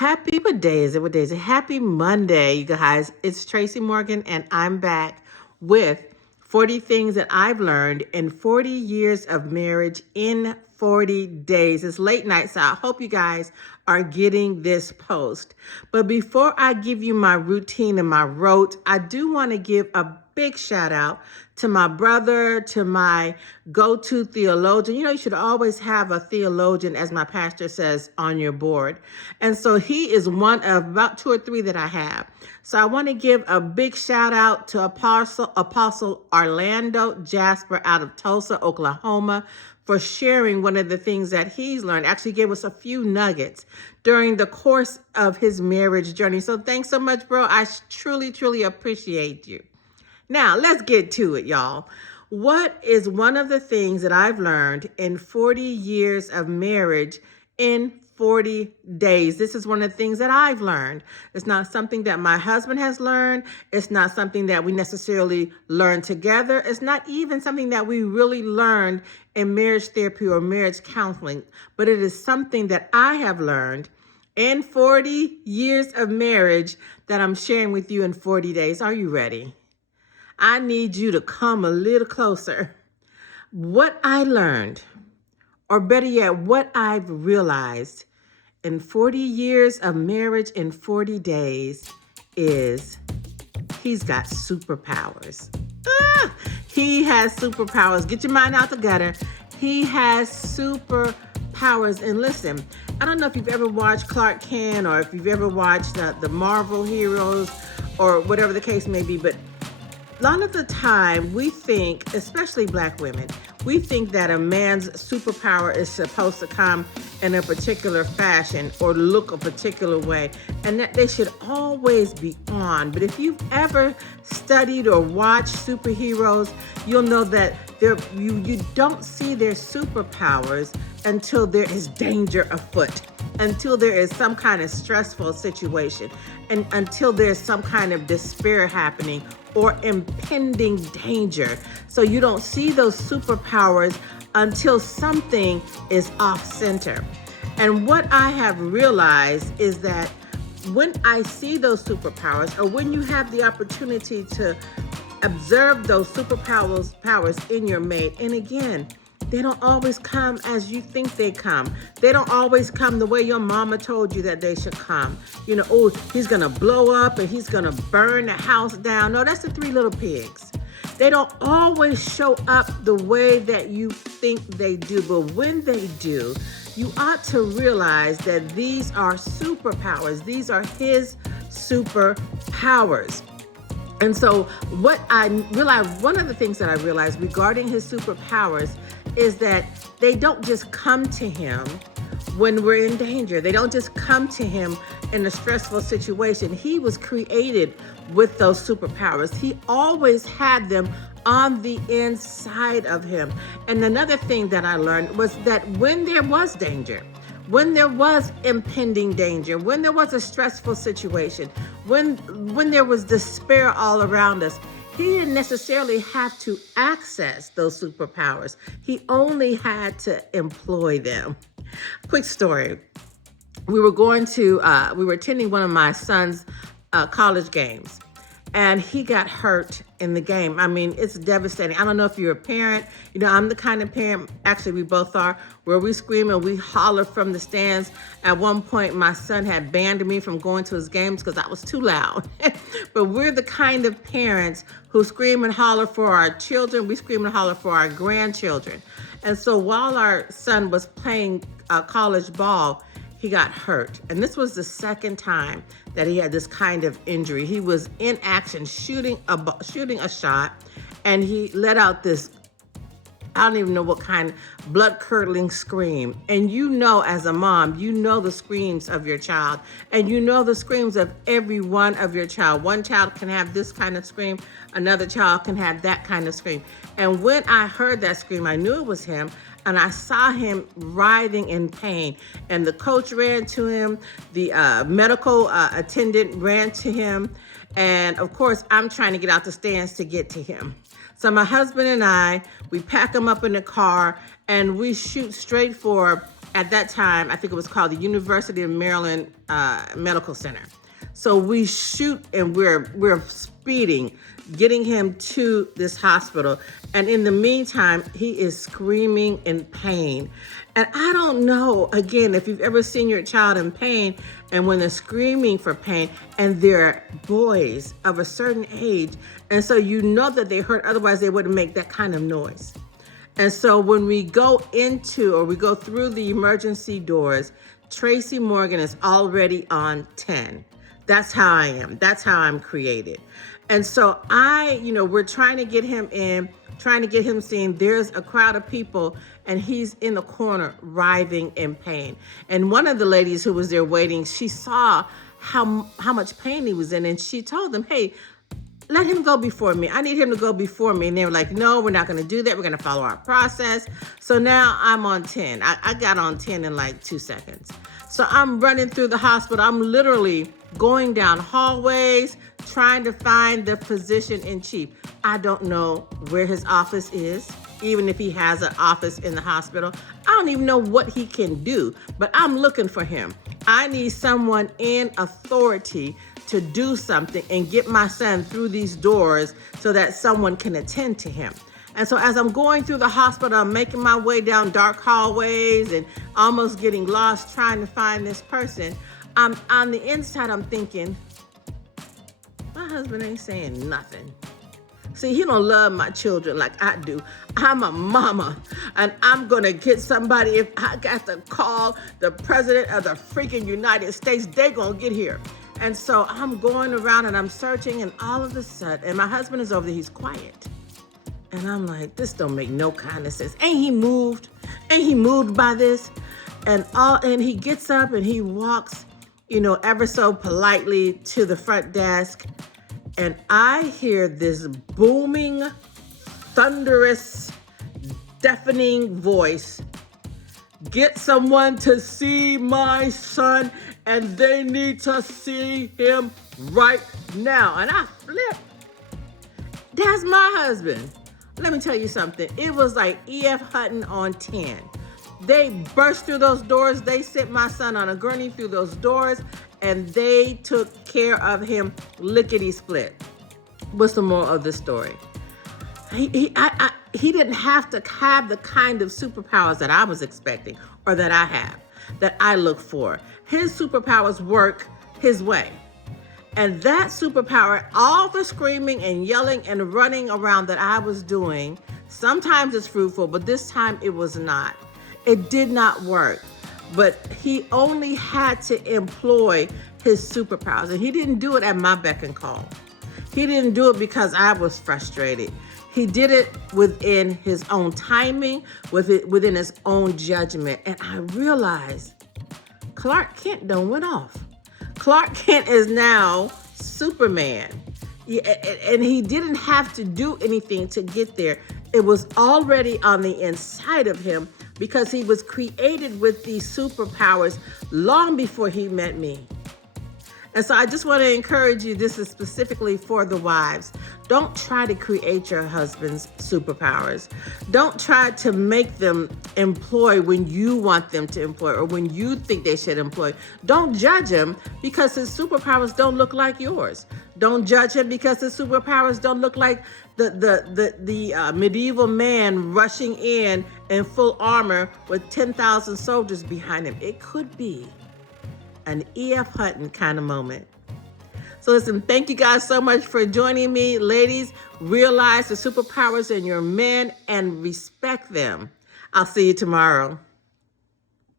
What day is it? What day is it? Happy Monday, you guys. It's Tracy Morgan, and I'm back with 40 things that I've learned in 40 years of marriage in 40 days. It's late night, so I hope you guys are getting this post. But before I give you my routine and my rote, I do want to give a big shout out to my brother, to my go-to theologian. You know, you should always have a theologian, as my pastor says, on your board. And so he is one of about two or three that I have. So I want to give a big shout out to Apostle Orlando Jasper out of Tulsa, Oklahoma, for sharing one of the things that he's learned. Actually gave us a few nuggets during the course of his marriage journey. So thanks so much, bro. I truly, truly appreciate you. Now, let's get to it, y'all. What is one of the things that I've learned in 40 years of marriage in 40 days? This is one of the things that I've learned. It's not something that my husband has learned. It's not something that we necessarily learned together. It's not even something that we really learned in marriage therapy or marriage counseling, but it is something that I have learned in 40 years of marriage that I'm sharing with you in 40 days. Are you ready? I need you to come a little closer. What I learned, or better yet, what I've realized in 40 years of marriage in 40 days is he's got superpowers. He has superpowers. Get your mind out the gutter. He has superpowers. And listen, I don't know if you've ever watched Clark Kent or if you've ever watched the Marvel heroes or whatever the case may be, but a lot of the time we think, especially Black women, we think that a man's superpower is supposed to come in a particular fashion or look a particular way, and that they should always be on. But if you've ever studied or watched superheroes, you'll know that you don't see their superpowers until there is danger afoot, until there is some kind of stressful situation, and until there's some kind of despair happening or impending danger. So you don't see those superpowers until something is off center. And what I have realized is that when I see those superpowers, or when you have the opportunity to observe those superpowers in your mate, and again, they don't always come as you think they come. They don't always come the way your mama told you that they should come. You know, oh, he's gonna blow up and he's gonna burn the house down. No, that's the Three Little Pigs. They don't always show up the way that you think they do, but when they do, you ought to realize that these are superpowers. These are his superpowers. And so what I realized, one of the things that I realized regarding his superpowers is that they don't just come to him when we're in danger. They don't just come to him in a stressful situation. He was created with those superpowers. He always had them on the inside of him. And another thing that I learned was that when there was danger, when there was impending danger, when there was a stressful situation, when there was despair all around us, he didn't necessarily have to access those superpowers. He only had to employ them. Quick story. We were attending one of my son's college games, and he got hurt in the game. I mean, it's devastating. I don't know if you're a parent. You know, I'm the kind of parent, actually we both are, where we scream and we holler from the stands. At one point, my son had banned me from going to his games because I was too loud. But we're the kind of parents who scream and holler for our children. We scream and holler for our grandchildren. And so while our son was playing college ball, he got hurt. And this was the second time that he had this kind of injury. He was in action shooting a shot, and he let out this, I don't even know what kind of blood-curdling scream. And you know, as a mom, you know the screams of your child, and you know the screams of every one of your child. One child can have this kind of scream, another child can have that kind of scream. And when I heard that scream, I knew it was him, and I saw him writhing in pain. And the coach ran to him, the medical attendant ran to him, and of course, I'm trying to get out the stands to get to him. So my husband and I, we pack him up in the car, and we shoot straight for at that time, I think it was called the University of Maryland Medical Center. So we shoot and we're speeding, getting him to this hospital. And in the meantime, he is screaming in pain. And I don't know, again, if you've ever seen your child in pain and when they're screaming for pain and they're boys of a certain age. And so you know that they hurt, otherwise they wouldn't make that kind of noise. And so when we go into or we go through the emergency doors, Tracy Morgan is already on 10. That's how I am. That's how I'm created. And so we're trying to get him in, trying to get him seen. There's a crowd of people and he's in the corner writhing in pain. And one of the ladies who was there waiting, she saw how much pain he was in. And she told them, hey, let him go before me. I need him to go before me. And they were like, no, we're not going to do that. We're going to follow our process. So now I'm on 10. I got on 10 in like 2 seconds. So I'm running through the hospital. I'm literally going down hallways, trying to find the physician in chief. I don't know where his office is, even if he has an office in the hospital. I don't even know what he can do, but I'm looking for him. I need someone in authority to do something and get my son through these doors so that someone can attend to him. And so as I'm going through the hospital, I'm making my way down dark hallways and almost getting lost trying to find this person. I'm on the inside, I'm thinking, my husband ain't saying nothing. See, he don't love my children like I do. I'm a mama, and I'm gonna get somebody. If I got to call the president of the freaking United States, they gonna get here. And so I'm going around and I'm searching, and all of a sudden, and my husband is over there, he's quiet. And I'm like, this don't make no kind of sense. Ain't he moved? Ain't he moved by this? And he gets up and he walks, ever so politely to the front desk. And I hear this booming, thunderous, deafening voice. Get someone to see my son, and they need to see him right now. And I flip. That's my husband. Let me tell you something. It was like E.F. Hutton on 10. They burst through those doors. They sent my son on a gurney through those doors, and they took care of him lickety-split. What's the moral of this story? He didn't have to have the kind of superpowers that I was expecting or that I have, that I look for. His superpowers work his way. And that superpower, all the screaming and yelling and running around that I was doing, sometimes it's fruitful, but this time it was not. It did not work. But he only had to employ his superpowers. And he didn't do it at my beck and call. He didn't do it because I was frustrated. He did it within his own timing, within his own judgment. And I realized Clark Kent done went off. Clark Kent is now Superman. And he didn't have to do anything to get there. It was already on the inside of him because he was created with these superpowers long before he met me. And so I just want to encourage you, this is specifically for the wives. Don't try to create your husband's superpowers. Don't try to make them employ when you want them to employ or when you think they should employ. Don't judge him because his superpowers don't look like yours. Don't judge him because his superpowers don't look like the medieval man rushing in full armor with 10,000 soldiers behind him. It could be an E.F. Hutton kind of moment. So listen, thank you guys so much for joining me. Ladies, realize the superpowers in your men and respect them. I'll see you tomorrow.